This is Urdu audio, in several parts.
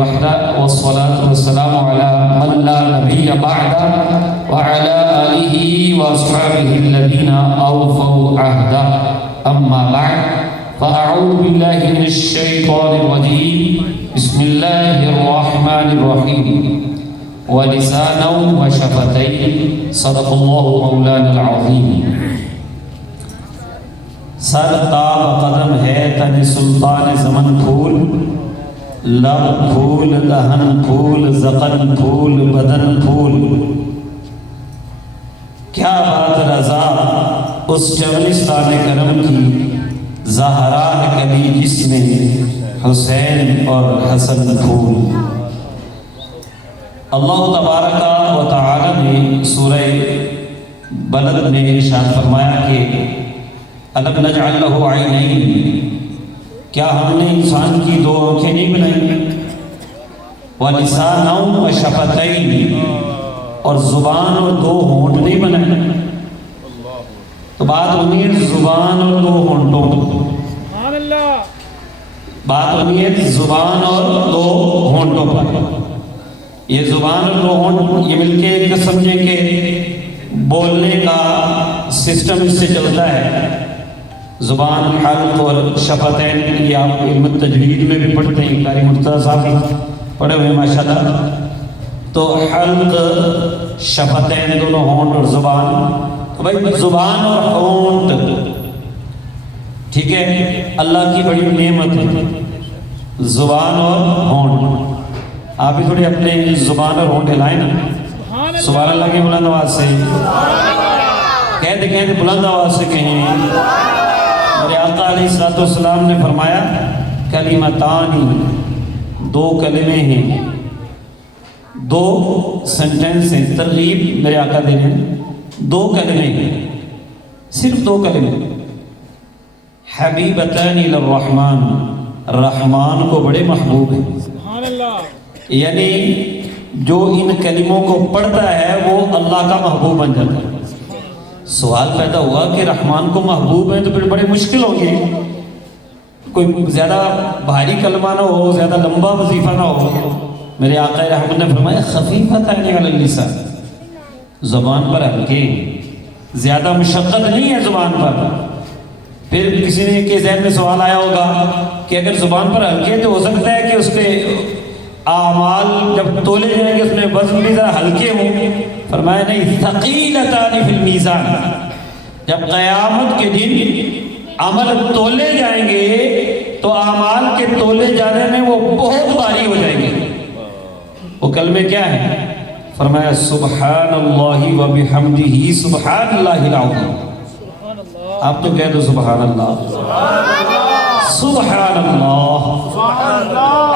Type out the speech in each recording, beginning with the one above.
وحده والصلاة والسلام على من لا نبي بعده وعلى آله وأصحابه الذين أوفوا عهده أما بعد فأعوذ بالله من الشيطان الرجيم بسم الله الرحمن الرحيم ولسانا وشفتين صدق الله مولانا العظيم سر تاب قدم ہے تن سلطان زمن پھول لب پھول دہن پھول زقن پھول بدن پھول کیا بات رضا اس چولستان کرم کی زہرا کبھی جس میں حسین اور حسن پھول اللہ تبارک و تعالی نے سورہ بلد میں ارشاد فرمایا کہ الم نجعل له عینین، کیا ہم نے انسان کی دو آنکھیں نہیں بنائی، ولسانا وشفتین، اور زبان اور دو ہونٹ نہیں بنائے. تو بات ہونی ہے زبان اور دو ہونٹوں، بات ہونی ہے زبان اور دو ہونٹوں پر. یہ زبان اور دو ہونٹ یہ مل کے ایک سمجھیں کہ بولنے کا سسٹم اس سے چلتا ہے. زبان، حلق اور شفتین، یہ آپ علم تجوید میں بھی پڑھتے ہیں، قاری مرتضیٰ صاحب پڑھے ہوئے ماشاءاللہ. تو حلق، شفتین دونوں، ہونٹ اور زبان. تو بھائی زبان اور ہونٹ ٹھیک ہے اللہ کی بڑی نعمت ہے، زبان اور ہونٹ. آپ بھی تھوڑی اپنے زبان اور ہونٹ ہلائیں نا، سبحان اللہ کی بلند آواز سے کہتے کہتے بلند آواز سے کہیں. میرے آقا علیہ السلام نے فرمایا کلمتانی، دو کلمے ہیں، دو سنٹنس ہیں. ترغیب میرے آقا دے رہے ہیں، دو کلمے ہیں، صرف دو کلمے. حبیبتان للرحمن، رحمان کو بڑے محبوب ہیں. یعنی جو ان کلموں کو پڑھتا ہے وہ اللہ کا محبوب بن جاتا ہے. سوال پیدا ہوا کہ رحمان کو محبوب ہے تو پھر بڑے مشکل ہوں گے، کوئی زیادہ بھاری کلمہ نہ ہو، زیادہ لمبا وظیفہ نہ ہو. میرے آقا رحمت نے فرمایا خفیفتان علی اللسان، زبان پر ہلکے، زیادہ مشقت نہیں ہے زبان پر. پھر کسی نے کے ذہن میں سوال آیا ہوگا کہ اگر زبان پر ہلکے تو ہو سکتا ہے کہ اس کے اعمال جب تولے جائیں گے اس میں وزن بھی ذرا ہلکے ہوں. فرمایا نہیں، ثقیلتان فی المیزان، جب قیامت کے دن عمل تولے جائیں گے تو اعمال کے تولے جانے میں وہ بہت بھاری ہو جائیں گے. وہ کلمے کیا ہیں؟ فرمایا سبحان اللہ و بحمدہ سبحان اللہ العظیم. آپ تو کہہ دو سبحان اللہ، سبحان اللہ.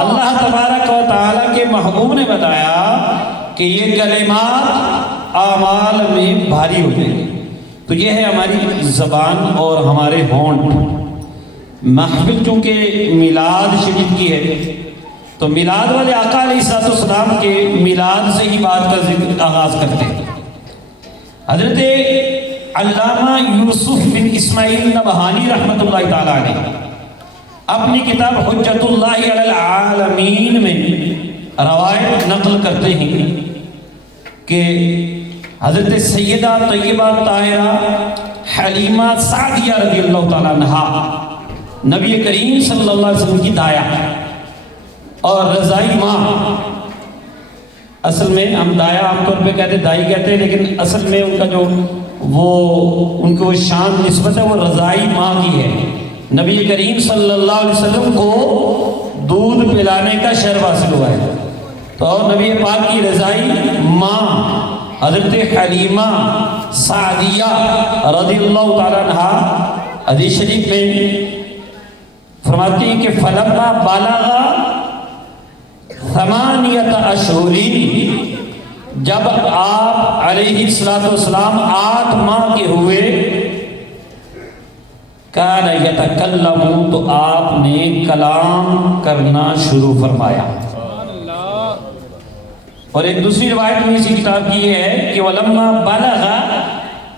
اللہ تبارک و تعالیٰ کے محبوب نے بتایا کہ یہ کلمات اعمال میں بھاری ہو جائیں گے. تو یہ ہے ہماری زبان اور ہمارے ہونٹ. محفل چونکہ میلاد شریف کی ہے تو میلاد والے آقا علیہ السلام کے میلاد سے ہی بات کا ذکر آغاز کرتے ہیں. حضرت علامہ یوسف بن اسماعیل نبہانی رحمۃ اللہ تعالیٰ علیہ اپنی کتاب حجت اللہ علی العالمین میں روایت نقل کرتے ہیں کہ حضرت سیدہ طیبہ طاہرہ حلیمہ سعدیہ رضی اللہ تعالیٰ عنہا نبی کریم صلی اللہ علیہ وسلم کی دایا اور رضائی ماں. اصل میں ہم دایا عام طور پہ کہتے دائی کہتے ہیں، لیکن اصل میں ان کا جو ان کو شان نسبت ہے وہ رضائی ماں کی ہے. نبی کریم صلی اللہ علیہ وسلم کو دودھ پلانے کا شرف حاصل ہوا ہے تو نبی پاک کی رضائی ماں حضرت حلیمہ سعدیہ رضی اللہ تعالیٰ عنہا حدیث شریف میں فرماتی ہیں کہ فلما بالغ 8 اشہر، جب آپ علیہ السلام 8 ماہ کے ہوئے، کان یتکلم، تو آپ نے کلام کرنا شروع فرمایا. اور ایک دوسری روایت میں اسی کتاب کی یہ ہے کہ ولما بلغ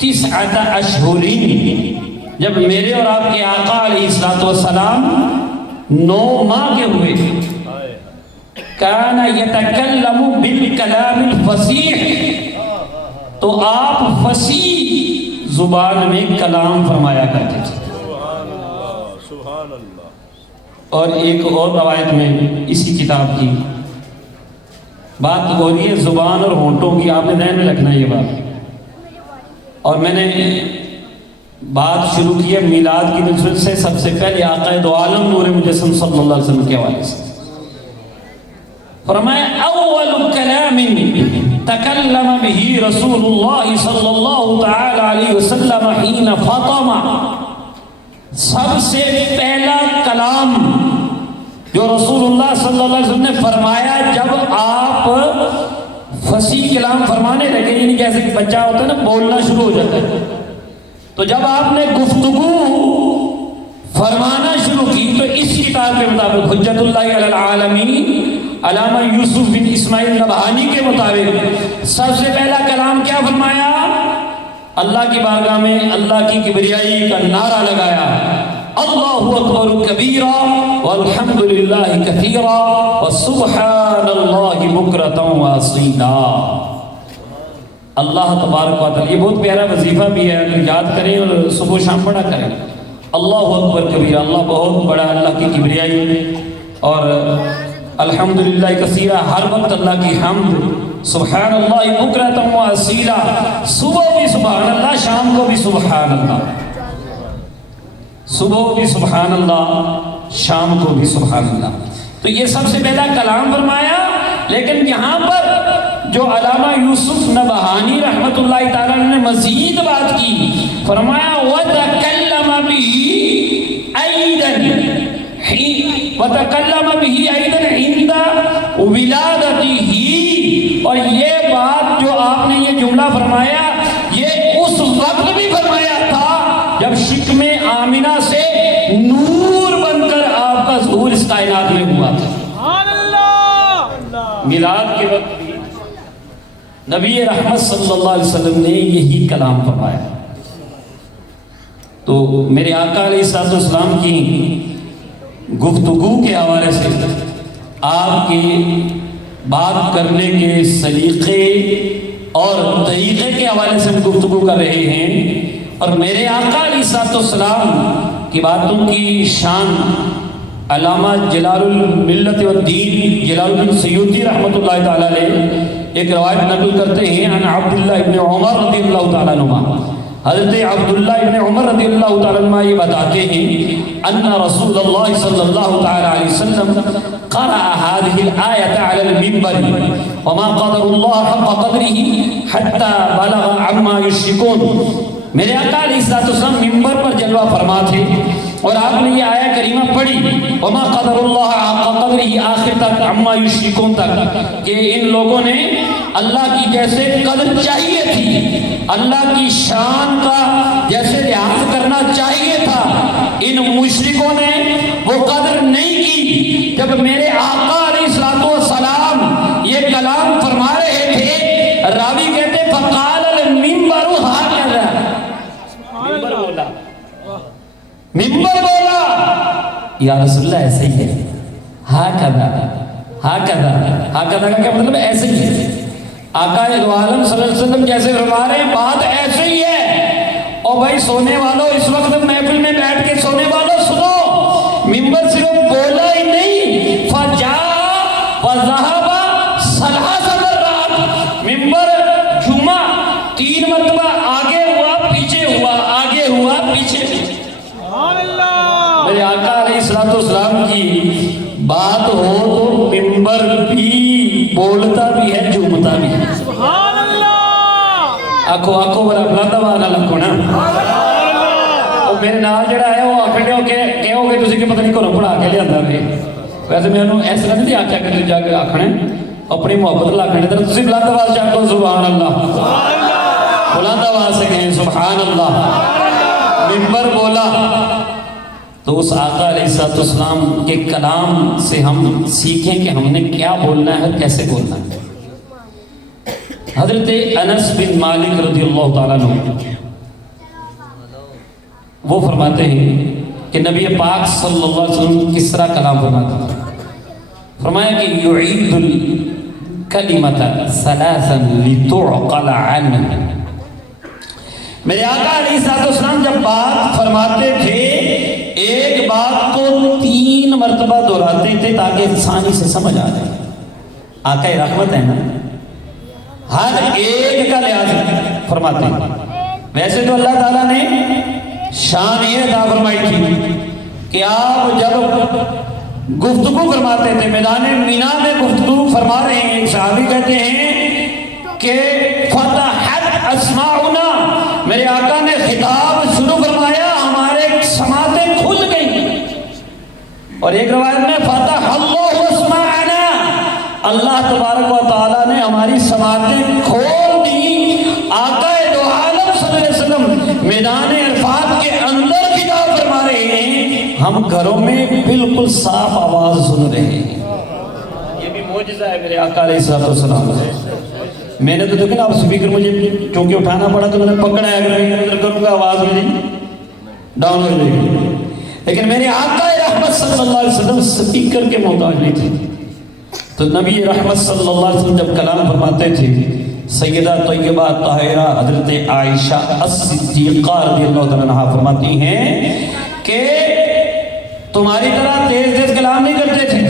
9 اشہر، جب میرے اور آپ کے آقا علیہ السلام 9 ماہ کے ہوئے کان یتکلم بالکلام الفصیح، تو آپ فصیح زبان میں کلام فرمایا کرتے تھے۔ سبحان اللہ۔ اور ایک اور روایت میں اسی کتاب کی بات ہو رہی ہے زبان اور ہونٹوں کی، آپ نے ذہن میں رکھنا یہ بات۔ اور میں نے بات شروع کی ہے میلاد کی نسبت سے، سب سے پہلے آقا دو عالم نور مجسم صلی اللہ علیہ وسلم کے حوالے سے فرمایا اول کلام تکلم به رسول اللہ صلی اللہ تعالی علیہ وسلم حین فطم، سب سے پہلا کلام جو رسول اللہ صلی اللہ علیہ وسلم نے فرمایا جب آپ فصیح کلام فرمانے لگے، یعنی جیسے کہ بچہ ہوتا ہے نا بولنا شروع ہو جاتا ہے، تو جب آپ نے گفتگو فرمانا شروع کی تو اس کتاب کے مطابق حجت اللہ علی العالمین علامہ یوسف بن اسماعیل نبہانی کے مطابق سب سے پہلا کلام کیا فرمایا؟ اللہ کی بارگاہ میں اللہ کی کبریائی کا نعرہ لگایا، اللہ اکبر کبیرا والحمد للہ کثیرا وسبحان اللہ بکرۃ واصیلا۔ اللہ تبارک و تعالی، یہ بہت پیارا وظیفہ بھی ہے، یاد کریں اور صبح و شام پڑھا کریں۔ اللہ اکبر کبیرا، اللہ بہت بڑا، اللہ کی کبریائی، اور الحمدللہ کثیرہ، ہر وقت اللہ کی حمد، سبحان اللہ بکرۃ واصیلا، صبح بھی سبحان اللہ، شام کو بھی سبحان اللہ، صبح بھی سبحان اللہ، شام کو بھی سبحان اللہ۔ تو یہ سب سے پہلا کلام فرمایا، لیکن یہاں پر جو علامہ یوسف نبہانی رحمت اللہ تعالیٰ نے مزید بات کی، فرمایا وَتَكَلَّمَ بِهِ أَيْضًا عِنْدَ وِلَادَتِهِ، اور یہ بات جو آپ نے یہ جملہ فرمایا یہ اس وقت بھی فرمایا تھا جب شکم آمنہ سے نور بن کر آپ کا ظہور اس کائنات میں ہوا تھا۔ میلاد کے وقت بھی نبی رحمت صلی اللہ علیہ وسلم نے یہی کلام فرمایا۔ تو میرے آقا علیہ السلام کی گفتگو کے حوالے سے، آپ کے بات کرنے کے سلیقے اور طریقے کے حوالے سے ہم گفتگو کر رہے ہیں، اور میرے آقا علیہ السلام کی باتوں کی شان علامہ جلال الملت والدین جلال بن سیوطی رحمۃ اللہ تعالیٰ علیہ ایک روایت نقل کرتے ہیں، عن عبداللہ ابن عمر رضی اللہ تعالیٰ عنہ، حضرت عبداللہ ابن عمر رضی اللہ تعالیٰ عنہ یہ بتاتے ہیں ان رسول اللہ صلی اللہ تعالیٰ علیہ وسلم قرأ هذه الآية على المنبر وما قدر الله حق قدره حتى بلغ عما يشركون۔ میرے آقا علیہ السلام منبر پر جلوہ فرما تھے اور آپ نے یہ آیہ کریمہ پڑھی، وما قدر اللہ حق قدرہ، آخر تک، عما یشرکون تک، کہ ان لوگوں نے اللہ کی جیسے قدر چاہیے تھی، اللہ کی شان کا جیسے لحاظ کرنا چاہیے تھا، ان مشرکوں نے وہ قدر نہیں کی۔ جب میرے آقا علیہ السلام یہ کلام فرما رہے تھے، راوی کہتے فقال المنبر ہکذا، منبر بولا، منبر بولا یا رسول اللہ ایسے ہی ہے، ہکذا ہکذا، ہکذا کا کیا مطلب؟ ایسے ہی ہے۔ آقا دو عالم صلی اللہ علیہ وسلم جیسے فرما رہے ہیں بات ایسے ہی ہے۔ اور بھائی سونے والوں، اس وقت محفل میں بیٹھ کے سونے والوں سنو، منبر صرف بولا ہی نہیں، فجاء وذهب ثلاث مرات، منبر جمعہ 3 مرتبہ آگے ہوا پیچھے ہوا، آگے ہوا پیچھے۔ میرے آقا علیہ السلام کی بات ہو تو منبر بھی بولتا بھی ہے، جھومتا بھی ہے۔ سبحان اللہ، آکھو آکھو بڑا بلند آواز لکھو نا۔ اور میرے نال جڑا ہے وہ آکھڑے ہو کے کہو گے تسی کہ پتہ نہیں کونوں پڑھا کے لیا رہے۔ ویسے میں انہوں ایسا نہیں آکھیا کہ جا کے آکھنے اپنی محبت لاکھنے تر تسی بلند آواز چاہو سبحان اللہ، بلند آواز سے کہیں سبحان اللہ۔ منبر بولا تو اس آقا علیہ السلام کے کلام سے ہم سیکھیں کہ ہم نے کیا بولنا ہے اور کیسے بولنا ہے۔ حضرت انس بن مالک رضی اللہ تعالیٰ عنہ وہ فرماتے ہیں کہ نبی پاک صلی اللہ علیہ وسلم کس طرح کلام فرماتے تھے۔ فرمایا کہ یعید الکلمۃ ثلاثا لتعقل عنہ. میرے آقا علیہ الصلوۃ والسلام جب بات فرماتے تھے ایک بات کو 3 مرتبہ دہراتے تھے تاکہ آسانی سے سمجھ آ جائے. آقا رحمت ہے نا، ہر ایک کا لحاظ فرماتے ہیں. ویسے تو اللہ تعالیٰ نے شان یہ عطا فرمائی تھی کہ آپ جب گفتگو فرماتے تھے میدان مینا میں گفتگو فرما رہے ہیں، صحابی کہتے ہیں کہ فتحت اسماعنا، میرے آقا نے خطاب شروع فرمایا ہمارے سماعتیں کھل گئیں. اور ایک روایت میں فتح اللہ اسماعنا، اللہ تبارک و تعالیٰ نے ہماری سماعتیں کھول دی. آقا دو عالم صلی اللہ علیہ وسلم میدان عرفات کے اندر خطاب فرما رہے ہیں، ہم گھروں میں بالکل صاف آواز سن رہے ہیں. یہ بھی معجزہ ہے میرے آقا علیہ الصلوۃ والسلام. میں نے تو دیکھا نا اب سپیکر مجھے چونکہ اٹھانا پڑا تو میں نے پکڑا ہے، اگر میں ادھر کروں گا آواز میری ڈاؤن ہو جائے گی. لیکن میرے آقا رحمت صلی اللہ علیہ وسلم سپیکر کے محتاج نہیں تھے. تو نبی رحمت صلی اللہ علیہ وسلم جب کلام فرماتے تھے، سیدہ طیبہ طاہرہ حضرت عائشہ الصدیقہ رضی اللہ تعالیٰ عنہا فرماتی ہیں کہ تمہاری طرح تیز تیز کلام نہیں کرتے تھے،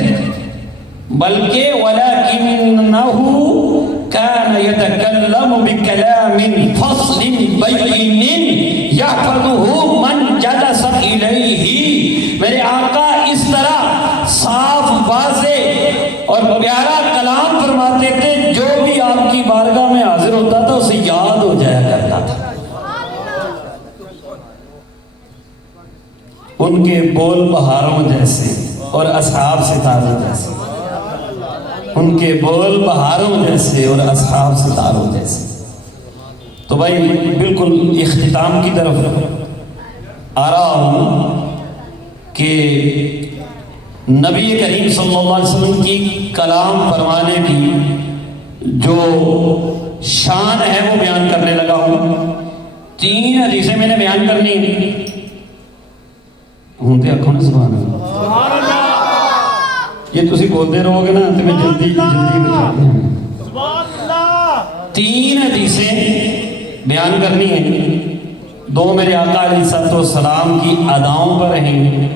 بلکہ وَلَكِنَّهُ كَانَ يَتَكَلَّمُ بِكَلَامٍ فَصْلٍ بَيِّنٍ يَحْفَظُهُ مَنْ جَلَسَ إِلَيْهِ. میرے آقا اس طرح صاف واضح اور پیارا کلام فرماتے تھے جو بھی آپ کی بارگاہ میں حاضر ہوتا تھا اسے یاد ہو جایا کرتا تھا. ان کے بول بہاروں جیسے اور اصحاب ستاروں جیسے، ان کے بول بہاروں جیسے اور اصحاب ستاروں جیسے. تو بھائی بالکل اختتام کی طرف آ رہا ہوں کہ نبی کریم صلی اللہ علیہ وسلم کی کلام فرمانے کی جو شان ہے وہ بیان کرنے لگا ہوں. 3 حدیثیں میں نے بیان کرنی ہوں تے آنکھوں نے سبحان اللہ. یہ تسی بولتے رہو گے نا تو میں جلدی بتا دوں. 3 حدیثیں بیان کرنی ہیں. 2 میرے آقا علیہ الصلوۃ والسلام کی اداؤں پر ہیں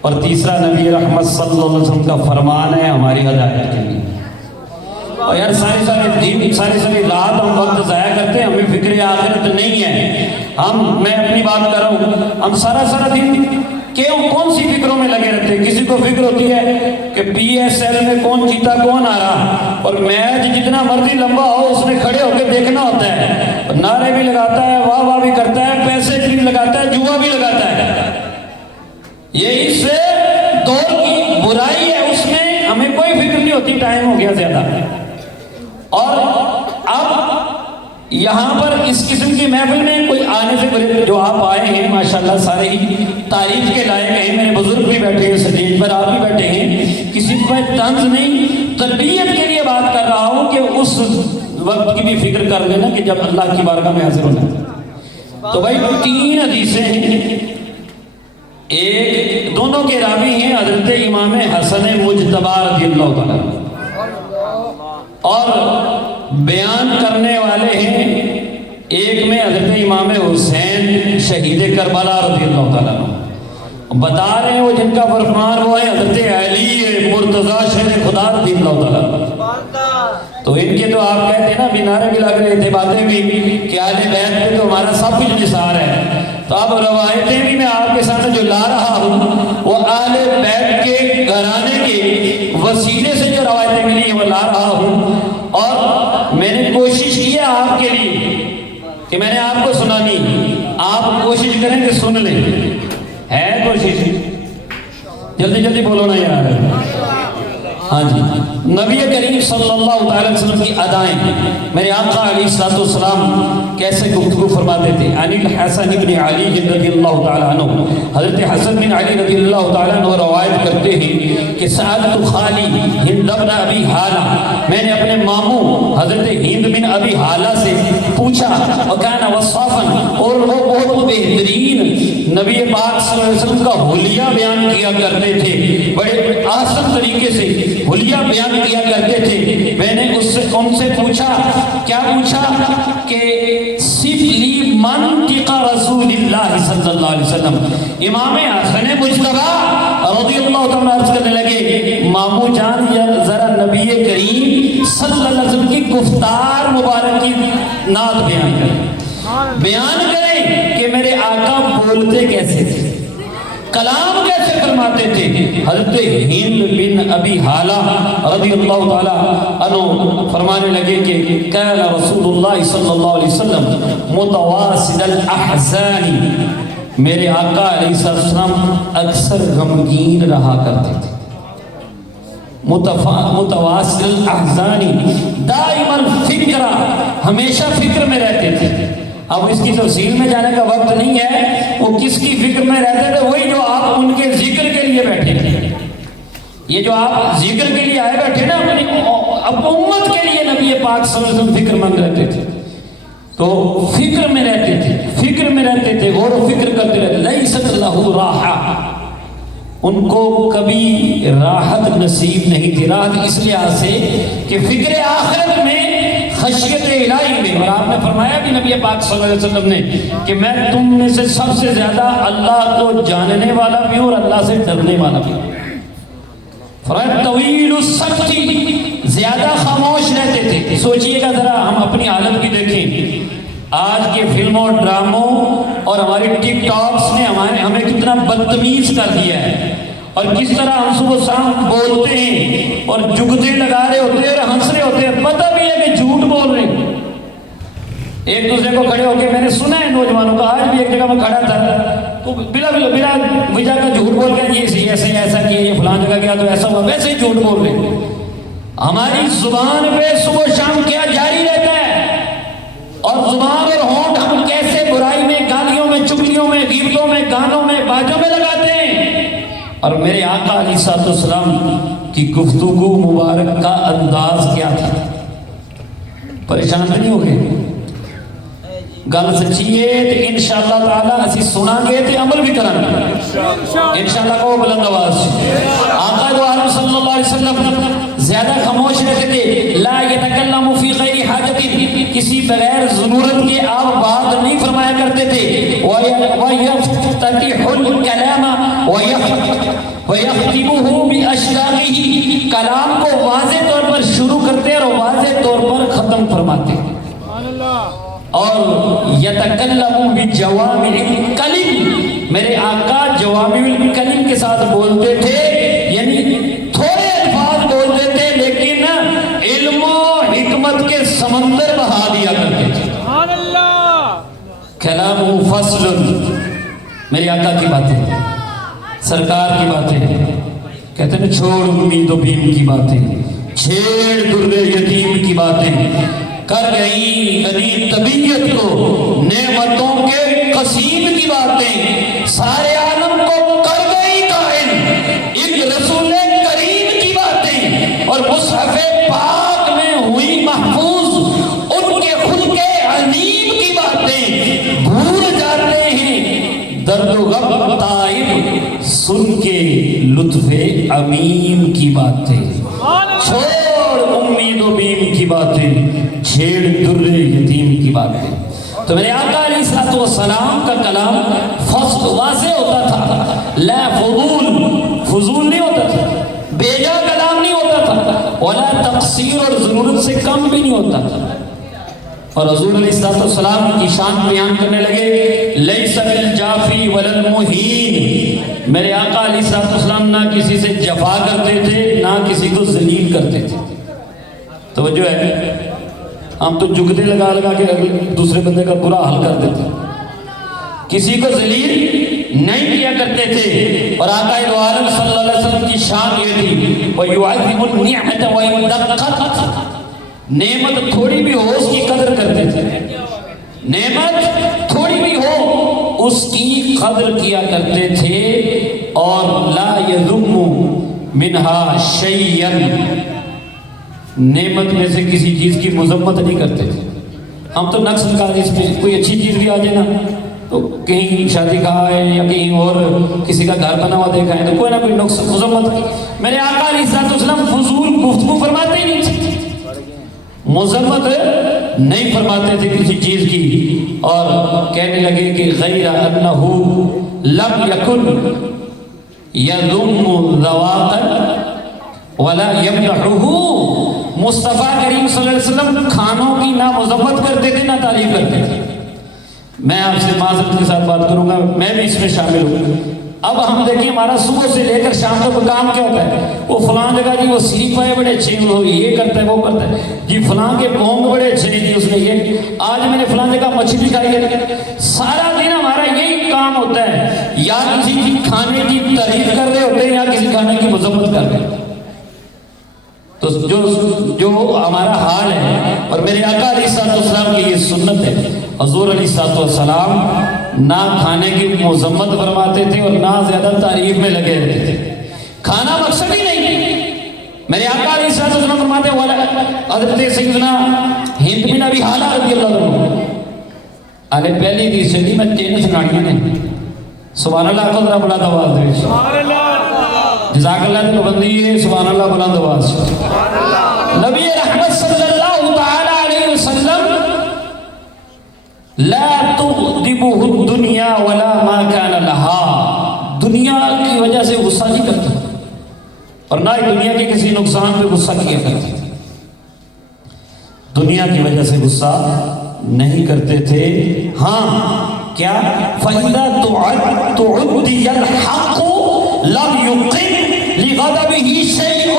اور تیسرا نبی رحمت صلی اللہ علیہ وسلم کا فرمان ہے ہماری ہدایت کے لیے. اور یار ساری رات ہم وقت ضائع کرتے ہیں، ہمیں فکر آخرت نہیں ہے. میں اپنی بات کر رہا ہوں، ہم سارا دن کون سی فکروں میں لگے رہتے ہیں. کسی کو فکر ہوتی ہے کہ PSL میں کون جیتا کون آ رہا، اور میچ جتنا مرضی لمبا ہو اس میں کھڑے ہو کے دیکھنا ہوتا ہے. نعرے بھی لگاتا ہے، واہ واہ بھی کرتا ہے، پیسے بھی لگاتا ہے، جوا بھی لگاتا ہے. یہ اس دور کی برائی ہے، اس میں ہمیں کوئی فکر نہیں ہوتی. ٹائم ہو گیا زیادہ. اور اب یہاں پر اس قسم کی محفل میں کوئی آنے سے پہلے جو آپ آئے ہیں ماشاءاللہ سارے ہی تعریف کے لائق ہیں. میرے بزرگ بھی بیٹھے ہیں اسٹیج پر، آپ بھی بیٹھے ہیں. کسی پر طنز نہیں، تربیت کے لیے بات کر رہا ہوں کہ اس وقت کی بھی فکر کر لینا کہ جب اللہ کی بارگاہ میں حاضر ہونا. تو بھائی 3 حدیثیں ہیں. ایک دونوں کے راوی ہیں حضرت امام حسن مجتبی رضی اللہ تعالیٰ، اور بیان کرنے والے ہیں ایک میں حضرت امام حسین شہید کربلا رضی اللہ تعالیٰ. بتا رہے ہیں وہ جن کا فرمان وہ ہے حضرت علی مرتضیٰ شہر خدا رضی اللہ تعالیٰ. تو ان کے تو آپ کہتے ہیں نا مینارے بھی لگ رہے تھے، باتیں بھی کہ اہل بیت پہ تو ہمارا سب کچھ نثار ہے. تو اب روایتیں بھی میں آپ کے ساتھ جو لا رہا ہوں وہ اہل بیت کے گھرانے کے وسیلے سے جو روایتیں ملی ہیں وہ لا رہا ہوں. اور میں نے کوشش کی ہے آپ کے لیے کہ میں نے آپ کو سنانی، آپ کوشش کریں کہ سن لیں. ہے کوشش؟ جلدی بولو نا یار. ہاں جی، نبی کریم صلی اللہ علیہ وسلم کی ادائیں میرے آقا علیہ الصلوۃ والسلام کیسے گفتگو فرماتے تھے. عن الحسن بن علی رضی اللہ تعالیٰ عنہ، حضرت حسن بن علی رضی اللہ تعالیٰ عنہ روایت کرتے ہیں کہ سألت خالی ہند بن ابی حالہ، میں نے اپنے ماموں حضرت ہند بن ابی حالہ سے پوچھا وَكَانَ وَصَّافًا اور وہ بہت بہترین نبی پاک صلی اللہ علیہ وسلم کا حلیہ بیان کیا کرتے تھے، بڑے آسان طریقے سے حلیہ بیان کیا کرتے تھے۔ میں نے ان سے پوچھا، کیا پوچھا کہ صف لی منطق رسول اللہ صلی اللہ علیہ وسلم۔ امام حسن مجتبیٰ رضی اللہ تعالیٰ عرض کرنے لگے مامو جان ذرا نبی کریم صلی اللہ علیہ وسلم کی گفتار مبارک کی نعت بیان کریں کہ میرے آقا بولتے کیسے تھے، کلام کیسے فرماتے تھے۔ حضرت ہند بن ابی حالہ رضی اللہ تعالیٰ عنہ فرمانے لگے کہ کان رسول اللہ صلی اللہ علیہ وسلم متواصل الاحزان، میرے آقا علیہ السلام اکثر غمگین رہا کرتے تھے، متواصل الاحزان دائما فکر، ہمیشہ فکر میں رہتے تھے۔ اب اس کی تفصیل میں جانے کا وقت نہیں ہے، وہ کس کی فکر میں رہتے تھے، وہی جو آپ ان کے ذکر کے لیے بیٹھے تھے۔ یہ جو آپ ذکر کے لیے آئے بیٹھے نا اپنی امت کے لیے، نبی پاک صلی اللہ علیہ وسلم فکر مند رہتے تھے، تو فکر میں رہتے تھے، فکر میں رہتے تھے، غور و فکر کرتے رہتے۔ لیست لہ راحہ، ان کو کبھی راحت نصیب نہیں تھی۔ راحت اس لحاظ سے کہ فکر آخرت میں، خشیت الہی میں، اور آپ نے فرمایا بھی نبی پاک صلی اللہ علیہ وسلم نے کہ میں تم میں سے سب سے زیادہ اللہ کو جاننے والا بھی ہوں اور اللہ سے ڈرنے والا بھی ہوں۔ فرمایا طویل السکت، زیادہ خاموش رہتے تھے۔ سوچئے گا ذرا، ہم اپنی حالت بھی دیکھیں، آج کے فلموں، ڈراموں اور ہمارے ٹک ٹاکس نے ہمیں کتنا بدتمیز کر دیا ہے، اور کس طرح ہم صبح شام بولتے ہیں اور جگتے لگا رہے ہوتے ہیں اور ہنس رہے ہوتے ہیں، پتہ بھی ہے کہ جھوٹ بول رہے ہیں۔ ایک دوسرے کو کھڑے ہو کے میں نے سنا ہے نوجوانوں کا، آج بھی ایک جگہ میں کھڑا تھا تو بلا وجہ کا جھوٹ بول کے یہ ایسے ایسا کیا، یہ فلان جگہ گیا تو ایسا ہوا، ویسے ہی جھوٹ بول رہے ہیں۔ ہماری زبان پہ صبح شام کیا جاری رہتا ہے، اور زبان اور ہونٹ ہم کیسے برائی میں، گالیوں میں، چگلیوں میں، غیبتوں میں، گانوں میں، باجوں میں لگاتے ہیں۔ اور میرے آقا علیہ السلام کی گفتگو مبارک کا انداز کیا تھا؟ پریشان نہیں ہو گئے؟ گل سچی ہے تو انشاءاللہ تعالیٰ اسی سنا گے تو عمل بھی کریں گے انشاءاللہ کو بلند آواز سے۔ آقا دو عالم صلی اللہ علیہ وسلم زیادہ خاموش رہتے تھے، لا یتکلم فی غیر حاجت، کسی بغیر ضرورت کے آپ بات نہیں فرمایا کرتے تھے۔ وَيَفْتَتِحُ الْكَلَامَ وَيَخْتِمُهُ بِأَشْتَاقِهِ، کلام کو واضح طور پر شروع کرتے اور واضح طور پر ختم فرماتے، اور یتکلم بجوامع الکلم، میرے آقا جوامع الکلم کے ساتھ بولتے تھے، یعنی تھوڑے الفاظ بولتے تھے لیکن علم و حکمت کے سمندر بہا دیا کرتے تھے۔ کلام فصل، میرے آقا کی باتیں، سرکار کی باتیں، کہتے ہیں چھوڑ امید و بیم کی باتیں، چھیڑ در یتیم کی باتیں، کر گئی غنی طبیعت کو نعمتوں کے قسیم کی باتیں، سارے عالم کو کر گئی قائل ایک رسول کریم کی باتیں، اور مصحف پاک میں ہوئی محفوظ ان کے خلق عظیم کی باتیں، بھول جاتے ہیں درد و غم تائب سن کے لطف عمیم کی باتیں، چھوڑ امید و بیم کی باتیں، چھیڑ در یتیم کی باتیں۔ تو میرے آقا علیہ السلام کا کلام فصل واضح ہوتا تھا، لا فضول نہیں ہوتا تھا، بیجا کلام نہیں ہوتا تھا، ولا تقصیر اور ضرورت سے کم بھی نہیں ہوتا تھا۔ اور حضور علیہ السلام کی شان بیان کرنے لگے، لیس بالجافی ولا المہین، میرے آقا علیہ السلام نہ کسی سے جفا کرتے تھے نہ کسی کو ذلیل کرتے تھے۔ توجہ ہے، ہم تو جگتے لگا لگا کے دوسرے بندے کا برا حال کر دیتے، کسی کو ذلیل نہیں کیا کرتے تھے۔ اور آقا دو عالم صلی اللہ علیہ وسلم کی شان یہ تھی، وَيُعَذِّمُ النِّعْمَةَ وَإِن دَقَّتْ، نعمت تھوڑی بھی ہو اس کی قدر کرتے تھے، نعمت تھوڑی بھی ہو اس کی قدر کیا کرتے تھے، اور لا يذم منها شيئا، نعمت میں سے کسی چیز کی مذمت نہیں کرتے تھے۔ ہم تو نقص نکال اس میں کوئی اچھی چیز بھی آ جائے نا تو کہیں شادی کہا ہے یا کہیں اور کسی کا گھر بنا ہوا دیکھا ہے تو کوئی نہ کوئی نقص مذمت میرے آقا علیہ الصلوۃ والسلام فضول گفتگو فرماتے ہی نہیں تھے، مذمت نہیں فرماتے تھے کسی چیز کی، اور کہنے لگے کہ غیر انہ لم یکن یذم ذواقا ولا یمدحہ، مصطفیٰ کریم صلی اللہ علیہ وسلم کھانوں کی نہ مذمت کرتے تھے نہ تعریف کرتے تھے۔ میں آپ سے معذرت کے ساتھ بات کروں گا، میں بھی اس میں شامل ہوں۔ اب ہم دیکھیں ہمارا صبح سے لے کر شام تک کام کیا ہوتا ہے، وہ فلاں جگہ جی وہ سری پائے بڑے اچھے ہیں، وہ یہ کرتا ہے وہ کرتا ہے جی، فلاں کے بونگ بڑے اچھے ہیں جی، اس نے یہ آج میں نے فلاں جگہ مچھلی کھائی ہے۔ سارا دن ہمارا یہی کام ہوتا ہے، یا کسی کی کھانے کی تعریف کر رہے ہوتے ہیں یا کسی کھانے کی مذمت کر رہے ہیں۔ تو جو ہمارا حال ہے، اور میرے آقا علیہ الصلوۃ والسلام کی یہ سنت ہے، حضور علیہ الصلوۃ والسلام نہ کھانے کی مذمت فرماتے تھے اور نہ زیادہ تعریف میں لگے رہتے تھے۔ کھانا مقصد ہی نہیں، میرے آقا علیہ الصلوۃ والسلام فرماتے ہیں، حضرت سیدنا ہند بن ابی حالہ رضی اللہ عنہ آلے پہلی حدیث چلی میں تین سناڑیاں نے، سبحان اللہ کو ذرا بڑا آواز دے، سبحان اللہ، جزاک اللہ کی پابندی ہے، سبحان اللہ بلند آواز۔ نبی رحمت صلی اللہ تعالی علیہ وسلم لا تغضبہ الدنیا ولا ما کان لہا، دنیا کی وجہ سے غصہ نہیں کرتے اور نہ ہی دنیا کے کسی نقصان پہ غصہ کیا کرتے، دنیا کی وجہ سے غصہ نہیں کرتے تھے۔ ہاں کیا فَإِذَا تُعُدِّيَ الْحَقُّ لَمْ يُقِمْ لِغَضَبِهِ شَيْءٌ،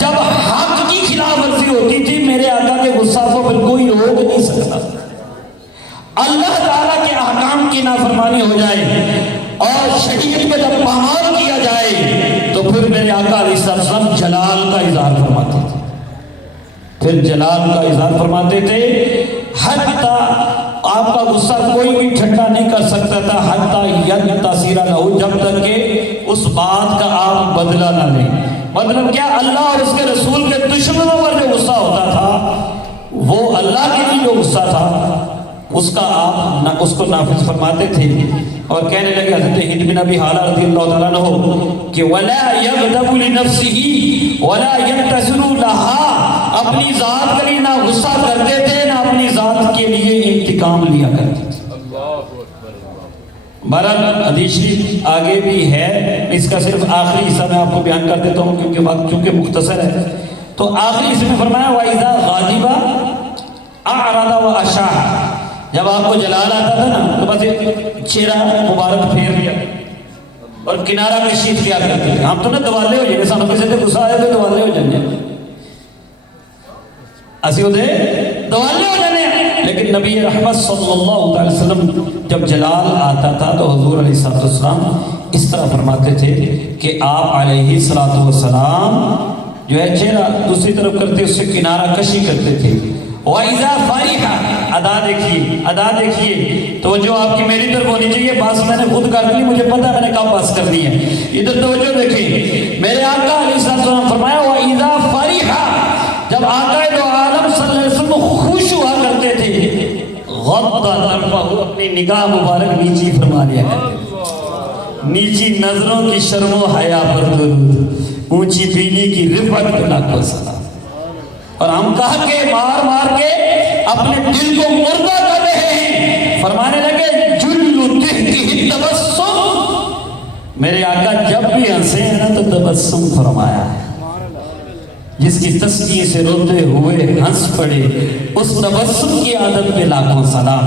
جب حق کی خلاف ورزی ہوتی تھی میرے آقا کے غصہ کو پھر کوئی روک نہیں سکتا، اللہ تعالیٰ کے احکام کی نافرمانی ہو جائے اور شریعت پہ جب پامال کیا جائے تو پھر میرے آقا علیہ السلام جلال کا اظہار فرماتے تھے، پھر جلال کا اظہار فرماتے تھے، حتیٰ آپ کا غصہ کوئی بھی ٹھنڈا نہیں کر سکتا تھا، حتیٰ ینتصر لہ، جب تک کہ اس بات کا آپ بدلہ نہ لیں۔ مطلب کیا، اللہ اور اس کے رسول کے دشمنوں پر جو غصہ ہوتا تھا وہ اللہ کے لیے جو غصہ تھا اس کا آپ اس کو نافذ فرماتے تھے، اور کہنے لگے حضرت ہند بن ابی حالہ رضی اللہ تعالیٰ عنہ کہ وَلَا يَغْضَبُ لِنَفْسِهِ وَلَا يَنْتَصِرُ لَهَا، اپنی ذات کے لیے نہ غصہ کرتے تھے نہ اپنی ذات کے لیے انتقام لیا کرتے تھے۔ بہرحال حدیث شریف آگے بھی ہے، اس کا صرف آخری حصہ میں آپ کو بیان کر دیتا ہوں کیونکہ وقت چونکہ مختصر ہے۔ تو آخری حصے میں فرمایا وَإِذَا غَضِبَ أَعْرَضَ وَأَشَاعَ، جب آپ کو جلال آتا تھا نا تو بس چہرہ مبارک پھیر لیا اور کنارہ کشی اختیار کرتے تھے۔ ہم تو نہ دوالے ہو جائیں، سانو کسی سے غصہ آئے تو دوالے ہو جائیں، اسی ہوتے دوالے ہو جانے، لیکن نبی رحمت صلی اللہ علیہ وسلم جب جلال آتا تھا تو حضور علیہ السلام اس طرح فرماتے تھے کہ آپ علیہ السلام جو ہے چہرہ دوسری طرف کرتے اس سے کنارہ کشی کرتے تھے۔ وَإِذَا فَرِحَ، ادا دیکھیے توجہ آپ کی میری طرف ہونی چاہیے، بس میں نے خود کر لی، مجھے پتہ میں نے کب بس کر دی ہے، ادھر توجہ دیکھیں۔ میرے آقا علیہ السلام فرمایا وَإِذَا فَرِحَ، جب آقا دو عالم صلی اللہ علیہ وسلم خوش ہوا کرتے تھے، غض طرفہ، اپنی نگاہ مبارک نیچی فرما لیا کرتے، نیچی نظروں کی شرم و حیا پر درود، اونچی بینی کی رفعت پہ لاکھ سلام۔ اور ہم کہا کہ مار مار کے اپنے دل کو مردہ کر رہے ہیں، فرمانے لگے جل تحتہ تبسم، میرے آقا جب بھی ہنسے ہیں نا تو تبسم فرمایا ہے، جس کی تسکیے سے روتے ہوئے ہنس پڑے اس تبسم کی عادت پہ لاکھوں سلام۔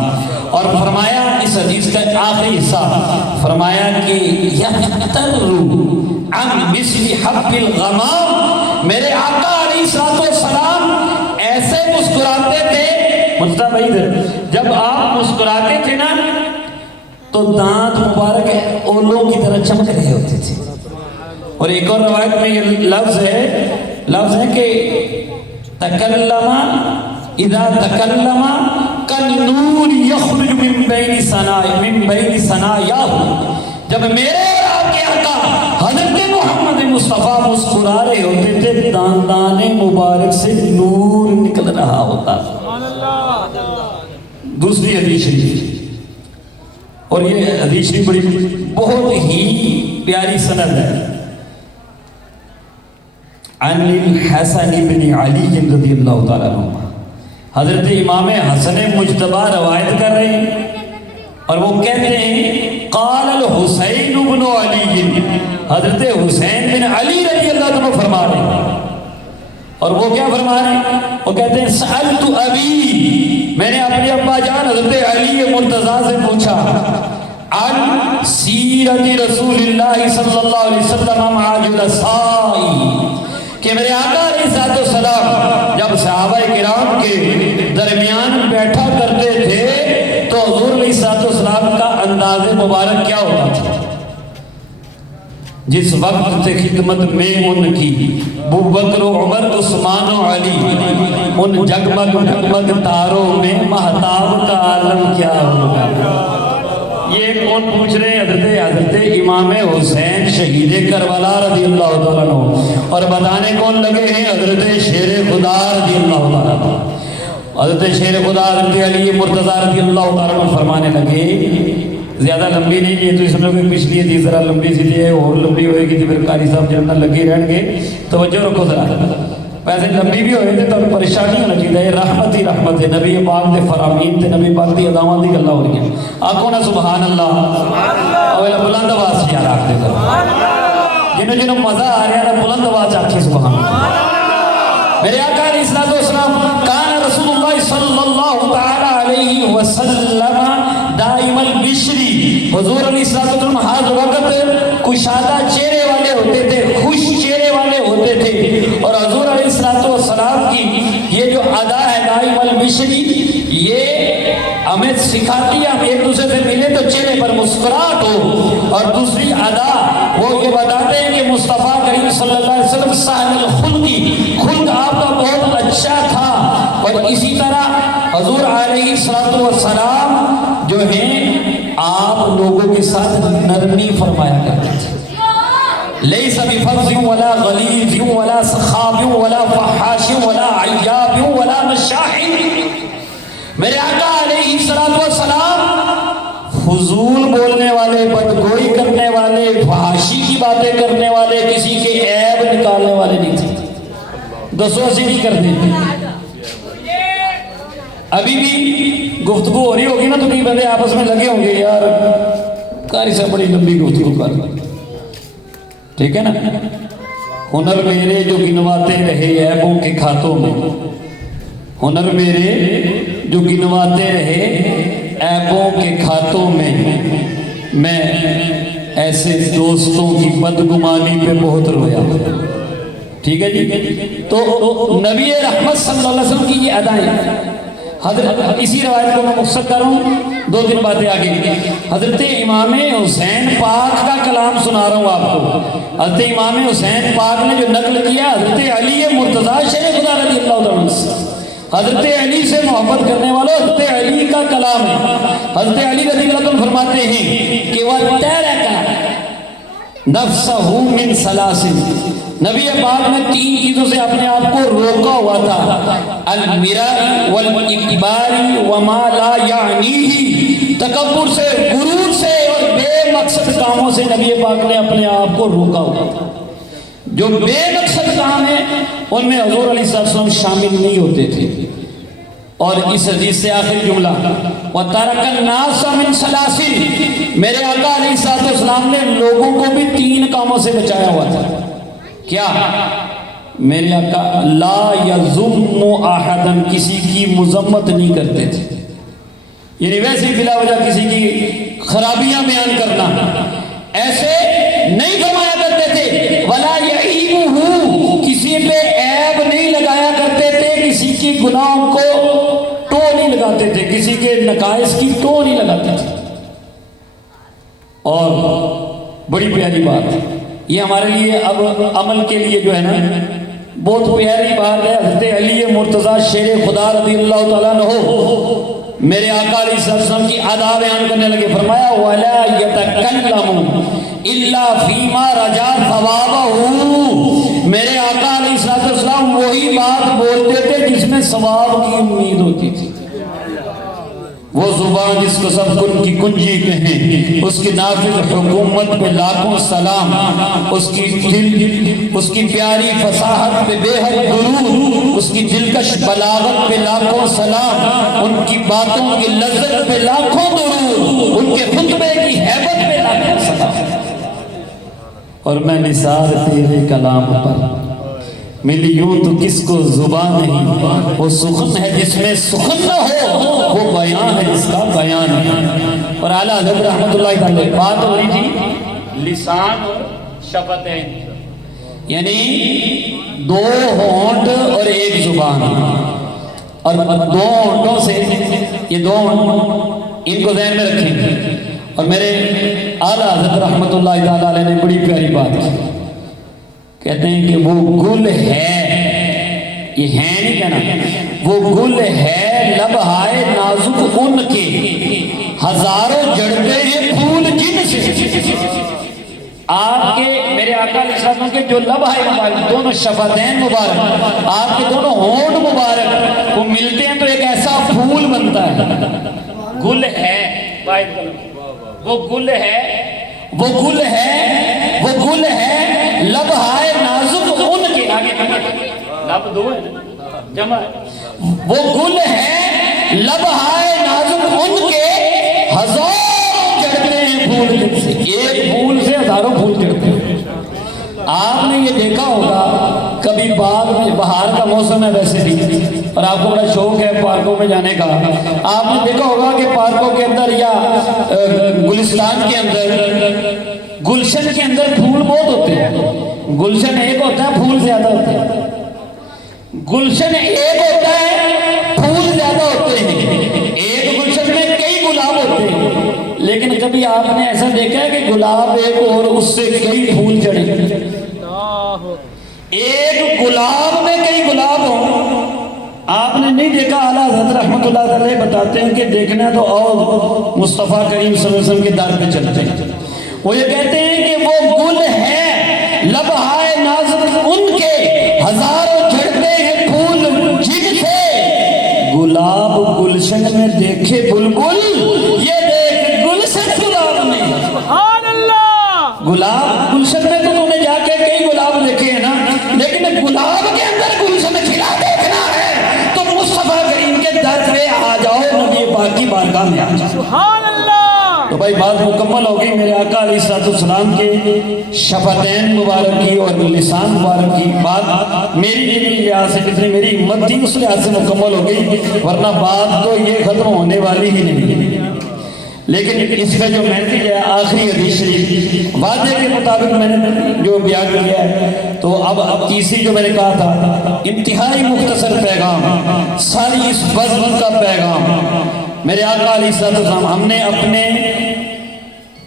اور فرمایا اس حدیث کا آخری حصہ فرمایا کہ یفتر عن مثل حب الغمام، میرے آقا علیہ السلام ایسے مسکراتے تھے، مجھتا بھائی جب آپ مسکراتے تھے نا تو دانت مبارک اولوں کی طرح چمک رہے ہوتے تھے۔ اور ایک اور روایت میں یہ لفظ ہے کہ تکلم اذا تکلم کالنور یخرج من بین ثنایاہ، جب میرے اور آپ کے آقا حضرت محمد مصطفیٰ مسکرا رہے ہوتے تھے، داندان مبارک سے نور نکل رہا ہوتا تھا۔ دوسری حدیث شریف، اور یہ حدیث شریف بڑی بہت ہی پیاری سند ہے، عن الحسن بن علی رضی اللہ تعالیٰ عنہ، حضرت امام حسن مجتبی روایت کر رہے ہیں اور وہ کہتے ہیں قال الحسین بن علی، حضرت حسین بن علی رضی اللہ عنہ فرما رہے ہیں، اور وہ کیا فرما رہے ہیں؟ وہ کہتے ہیں سألت ابی، میں نے اپنے ابا جان حضرت علی مرتضیٰ سے پوچھا، عن سیرت رسول اللہ صلی اللہ علیہ وسلم مع جلسائی، کہ میرے آقا علیہ السلام جب صحابہ کرام کے درمیان بیٹھا کرتے تھے تو حضور علیہ السلام کا انداز مبارک کیا ہوتا تھا؟ جس وقت سے خدمت میں ان کی ابو بکر و عمر عثمان و علی، ان جگمگ تاروں میں مہتاب کا عالم کیا ہوگا؟ یہ کون پوچھ رہے ہیں؟ حضرت امام حسین شہید کربلا رضی اللہ تعالیٰ عنہ، اور بتانے کون لگے ہیں؟ حضرت شیر خدا رضی اللہ تعالیٰ عنہ۔ حضرت شیر خدا حضرت علی مرتضیٰ رضی اللہ تعالیٰ عنہ فرمانے لگے، زیادہ لمبی نہیں کی تو سمجھو کہ پچھلی حدیث ذرا لمبی سی ہے، اور لمبی ہوئے گی تو پھر قاری صاحب جب نہ لگے رہن گے، توجہ رکھو ذرا، ویسے لمبی بھی ہوئے تھے تو پریشانی ہونا چاہیے، رحمت ہی رحمت ہے، نبی پاک دے فرامین تے نبی پاک دی اداواں دی گلاں ہو رہی ہیں، آکھو نا سبحان اللہ، اولا بلند آواز سے یار آکھتے ذرا، جنہوں مزہ آ رہا ہے بلند آواز آکھے سبحان اللہ۔ میرے آقا علیہ السلام کان رسول اللہ صلی اللہ تعالی علیہ وسلم دائم البشری، حضور علیہ السلام ہر وقت کشادہ چہرے والے ہوتے تھے، خوش چہرے والے ہوتے تھے، اور حضور علیہ السلام کی یہ جو ادا ہے دائم البشری، یہ ہمیں سکھاتی ہے ہم ایک دوسرے سے ملے تو چہرے پر مسکراہٹ ہو، اور دوسری ادا وہ یہ بتاتے ہیں کہ مصطفیٰ کریم صلی اللہ علیہ وسلم سہل الخلقی، خلق آپ کا بہت اچھا تھا، اور اسی طرح حضور علیہ السلام جو ہیں آپ لوگوں کے ساتھ نرمی فرمایا کرتے تھے، لیس بفظ ولا غلیظ ولا سخاب ولا فحاش ولا عیاب ولا مشاح۔ میرے آقا علیہ السلام فضول بولنے والے، بدگوئی کرنے والے، فحاشی کی باتیں کرنے والے، کسی کے عیب نکالنے والے نہیں تھے۔ دوستو ایسے نہیں کرتے، ابھی بھی گفتگو ہو رہی ہوگی نا تو کئی بندے آپس میں لگے ہوں گے، یار قاری صاحب بڑی لمبی گفتگو کر رہے، ٹھیک ہے نا؟ ہنر میرے جو گنواتے رہے عیبوں کے کھاتوں میں، ہنر میرے جو گنواتے رہے عیبوں کے کھاتوں میں ایسے دوستوں کی بدگمانی پہ بہت رویا، ٹھیک ہے جی؟ تو نبی رحمت صلی اللہ علیہ وسلم کی یہ ادائیں، حضرت اسی روایت کو میں مقصد کر رہا ہوں، دو تین باتیں آگے۔ حضرت امام حسین پاک کا کلام سنا رہا ہوں آپ کو، حضرت امام حسین پاک نے جو نقل کیا حضرت علی مرتضیٰ شیر خدا رضی اللہ عنہ سے، حضرت علی سے محبت کرنے والوں حضرت علی کا کلام ہے۔ حضرت علی رضی اللہ عنہ فرماتے ہیں کہ وَتَرَكَ نَفْسَهُ مِنْ سَلَاسِلٍ، نبی پاک نے تین چیزوں سے اپنے آپ کو روکا ہوا تھا، المراء والاکبار وما لا یعنیہ، تکبر سے، غرور سے اور بے مقصد کاموں سے نبی پاک نے اپنے آپ کو روکا ہوا تھا۔ جو بے مقصد کام ہیں ان میں حضور علیہ السلام شامل نہیں ہوتے تھے۔ اور اس حدیث سے آخری جملہ وَتَرَكَ النَّاسَ مِنْ سَلَاسِلٍ، میرے آقا علیہ السلام نے لوگوں کو بھی تین کاموں سے بچایا ہوا تھا۔ کیا؟ میرے آقا لا یذم احدن، کسی کی مذمت نہیں کرتے تھے، یعنی ویسے ہی بلا وجہ کسی کی خرابیاں بیان کرنا ایسے نہیں فرمایا کرتے تھے۔ ولا یعیبہ، کسی پہ عیب نہیں لگایا کرتے تھے، کسی کی گناہوں کو ٹو نہیں لگاتے تھے، کسی کے نقائص کی ٹو نہیں لگاتے تھے۔ اور بڑی پیاری بات ہے یہ ہمارے لیے، اب عمل کے لیے جو ہے نا بہت پیاری بات ہے۔ حضرت علی مرتضیٰ شیر خدا رضی اللہ تعالیٰ عنہ میرے آقا علیہ السلام کی ادا بیان کرنے لگے، فرمایا وَلَا يَتَكَلَّمُ، الا فیما رجا ثوابہ، میرے آقا علیہ السلام وہی بات بولتے تھے جس میں ثواب کی امید ہوتی تھی۔ وہ زبان جس کو سب کن کی کنجی کہیں، اس کی نافذ حکومت پہ لاکھوں سلام، اس کی پیاری فصاحت پہ بے حد درود، اس کی دلکش بلاغت پہ لاکھوں سلام، ان کی باتوں کی لذت پہ لاکھوں درود، ان کے خطبے کی ہیبت پہ لاکھوں سلام۔ اور میں نثار تیرے کلام پر ملی یوں تو کس کو زبان نہیں، وہ سخن ہے جس میں سخن نہ ہو، وہ بیان ہے جس کا بیان ہے۔ اور اعلیٰ حضرت رحمت اللہ علیہ بات ہو رہی تھی لسان اور شفتین، یعنی دو ہونٹ اور ایک زبان، اور دو ہونٹوں سے یہ دو ہونٹ ان کو ذہن میں رکھیں۔ اور میرے اعلیٰ حضرت رحمت اللہ علیہ نے بڑی پیاری بات کی، کہتے ہیں کہ وہ گل ہے، یہ ہے نہیں کہنا، وہ گل ہے لبہائے نازک ان کے، ہزاروں جڑتے ہیں پھول جن سے۔ آپ کے میرے آقا علیہ السلام کے جو لبہائے مبارک، دونوں شفتین مبارک، آپ کے دونوں ہونٹ مبارک وہ ملتے ہیں تو ایک ایسا پھول بنتا ہے۔ گل ہے، وہ گل ہے، وہ گل ہے، وہ گل ہے لبہائے نازک ان کے، آگے لب دو ہے جمع، وہ گل ہے لبہائے نازک ان کے، ہزاروں چڑھتے ہیں پھول جن سے، ایک پھول سے ہزاروں پھول چڑھتے ہیں۔ آپ نے یہ دیکھا ہوگا کبھی باغ میں، بہار کا موسم ہے ویسے بھی، اور آپ کو بڑا شوق ہے پارکوں میں جانے کا، آپ نے دیکھا ہوگا کہ پارکوں کے اندر یا گلستان کے اندر، گلشن کے اندر پھول بہت ہوتے ہیں۔ گلشن ایک ہوتا ہے، پھول زیادہ ہوتے ہیں۔ گلشن ایک ہوتا ہے، پھول زیادہ ہوتے ہیں۔ ایک گلشن میں کئی گلاب ہوتے ہیں، لیکن کبھی آپ نے ایسا دیکھا ہے کہ گلاب ایک اور اس سے کئی پھول چڑھے؟ ایک گلاب میں کئی گلاب ہوں، آپ نے نہیں دیکھا۔ اعلیٰ حضرت رحمت اللہ علیہ بتاتے ہیں کہ دیکھنا تو اور مصطفیٰ کریم صلی اللہ علیہ وسلم کے در پہ چلتے ہیں۔ وہ یہ کہتے ہیں کہ وہ گل ہے لبہائے نازک ان کے، ہزاروں جھڑتے ہیں پھول جن سے، گلاب گلشن میں دیکھے بلبل، یہ دیکھ گلشن گلاب میں۔ سبحان اللہ۔ گلاب گلشن میں تو نے جا کے کئی گلاب دیکھے ہیں نا، لیکن گلاب کے اندر گلشن کھلا دیکھنا ہے تو مصطفیٰ کریم کے در پہ آ جاؤ، نبی پاک کی بارگاہ میں آ جاؤ۔ سبحان اللہ۔ تو بھائی بات مکمل ہو گئی میرے آقا علیہ السلام کے شفتین مبارک کی اور لسان مبارک کی بات، میری لحاظ سے جتنی میری ہمت تھی اس لحاظ سے مکمل ہو گئی، ورنہ بات تو یہ ختم ہونے والی ہی نہیں۔ لیکن اس پہ جو محفل ہے آخری حدیث شریف وعدے کے مطابق میں نے جو بیان کیا ہے، تو اب تیسری جو میں نے کہا تھا انتہائی مختصر پیغام، ساری اس بزم کا پیغام میرے آقا علیہ السلام، ہم نے اپنے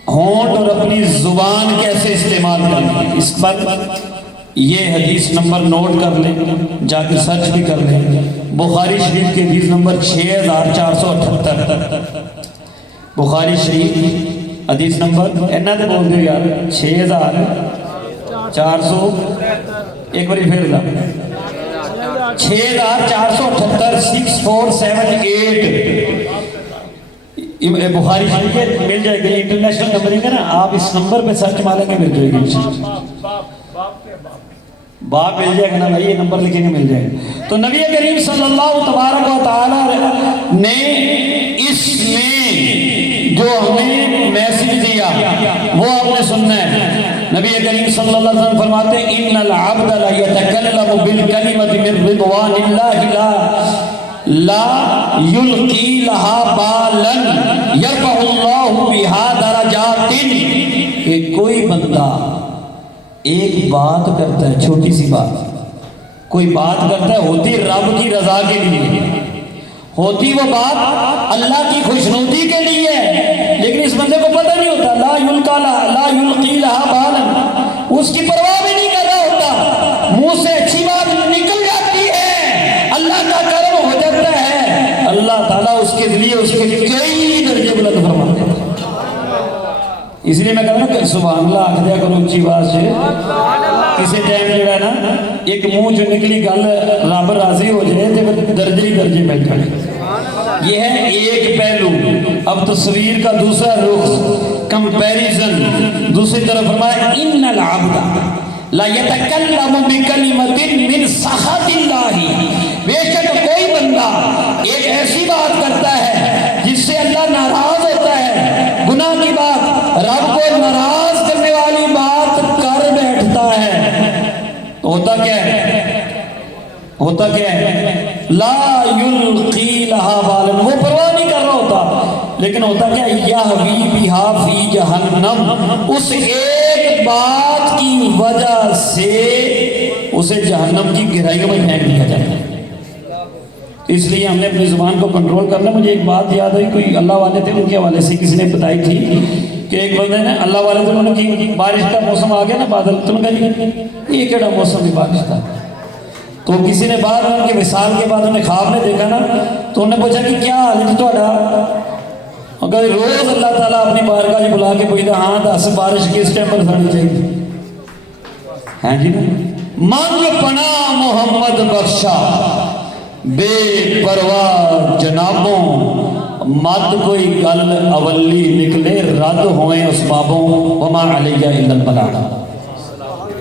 ہونٹ اور اپنی زبان کیسے استعمال کریں، اس پر یہ حدیث نمبر نوٹ کر لیں، جا کے سرچ بھی کر لیں۔ بخاری شریف کے حدیث نمبر 6478، بخاری شریف حدیث نمبر اینا دے بول دے یار 6400، ایک باری پھر دا 6478 6478، بخاری شریف کے مل جائے گی، انٹرنیشنل نمبرنگ ہے نا، آپ اس نمبر پہ سرچ ماریں گے مل جائے گی، باپ مل جائے گا نا بھائی، یہ نمبر لکھیں گے مل جائے گا۔ تو نبی کریم صلی اللہ تبارک و تعالی نے اس میں جو ہمیں میسج دیا وہ آپ نے سننا ہے۔ نبی کریم صلی اللہ علیہ وسلم فرماتے ہیں ان العبد لا يتكلم بالكلمة من رضوان الله لا يلقي لها بالا يرفع الله بها درجات، کہ کوئی بندہ ایک بات کرتا ہے، چھوٹی سی بات، کوئی بات کرتا ہے، ہوتی رب کی رضا کے لیے، ہوتی وہ بات اللہ کی خوشنودی کے لیے، لیکن اس بندے کو پتہ نہیں ہوتا، لا یلقی لہا بالا، اس کی پرواہ بھی نہیں کر رہا ہوتا، منہ سے اچھی بات نکل جاتی ہے، اللہ کا کرم ہو جاتا ہے، اللہ تعالیٰ اس کے لیے اس کے کئی درجے بلند فرماتے ہیں۔ اس لیے میں کہتا ہوں کہ سبحان اللہ آکھ دیا کرو اچھی آواز سے. کسی ٹائم جو ہے نا ایک منہ جو نکلی گل رب راضی ہو جائے تو پھر درجے ہی درجے مل جائے. یہ ہے ایک پہلو. اب تصویر کا دوسرا رخ کمپیریزن. دوسری طرف فرمایا ان العبد لا يتکلم بکلمۃ من سخط اللہ. بے شک کوئی بندہ ایک ایسی بات کرتا ہے جس سے اللہ ناراض ہوتا ہے, گناہ کی بات, رب کو ناراض کرنے والی بات کر بیٹھتا ہے. تو ہوتا کیا ہے؟ ہوتا کیا ہے؟ لا یلقی لہا بالا. وہ پرواہ نہیں کر رہا ہوتا, لیکن ہوتا کیا ہے؟ یہوی بہا فی جہنم. اس ایک بات کی وجہ سے اسے جہنم کی گہرائیوں میں پھینک دیا جاتا ہے. اس لیے ہم نے اپنی زبان کو کنٹرول کرنا. مجھے ایک بات یاد آئی, کوئی اللہ والے تھے, ان کے حوالے سے کسی نے بتائی تھی کہ ایک بندے نے, اللہ والے تھے, انہوں نے کی بارش کا موسم آ گیا نا, بادل, تم کہیں یہ کیڑا موسم ہے بارش کا. تو کسی نے بعد میں ان کے وصال کے بعد انہیں خواب میں دیکھا نا, تو انہوں نے پوچھا کہ کیا حال ہے تھوڑا. اگر روز اللہ تعالیٰ اپنی بارگاہ جی بلا کے پوچھتا ہاں دس بارش کس ٹائم پر پڑنی چاہیے. ہیں جی مانگ پناہ محمد بخشا بے پرواہ جنابوں, مت کوئی گل اولی نکلے رد ہوئے اسبابوں. وما علیہ الا البلاغ.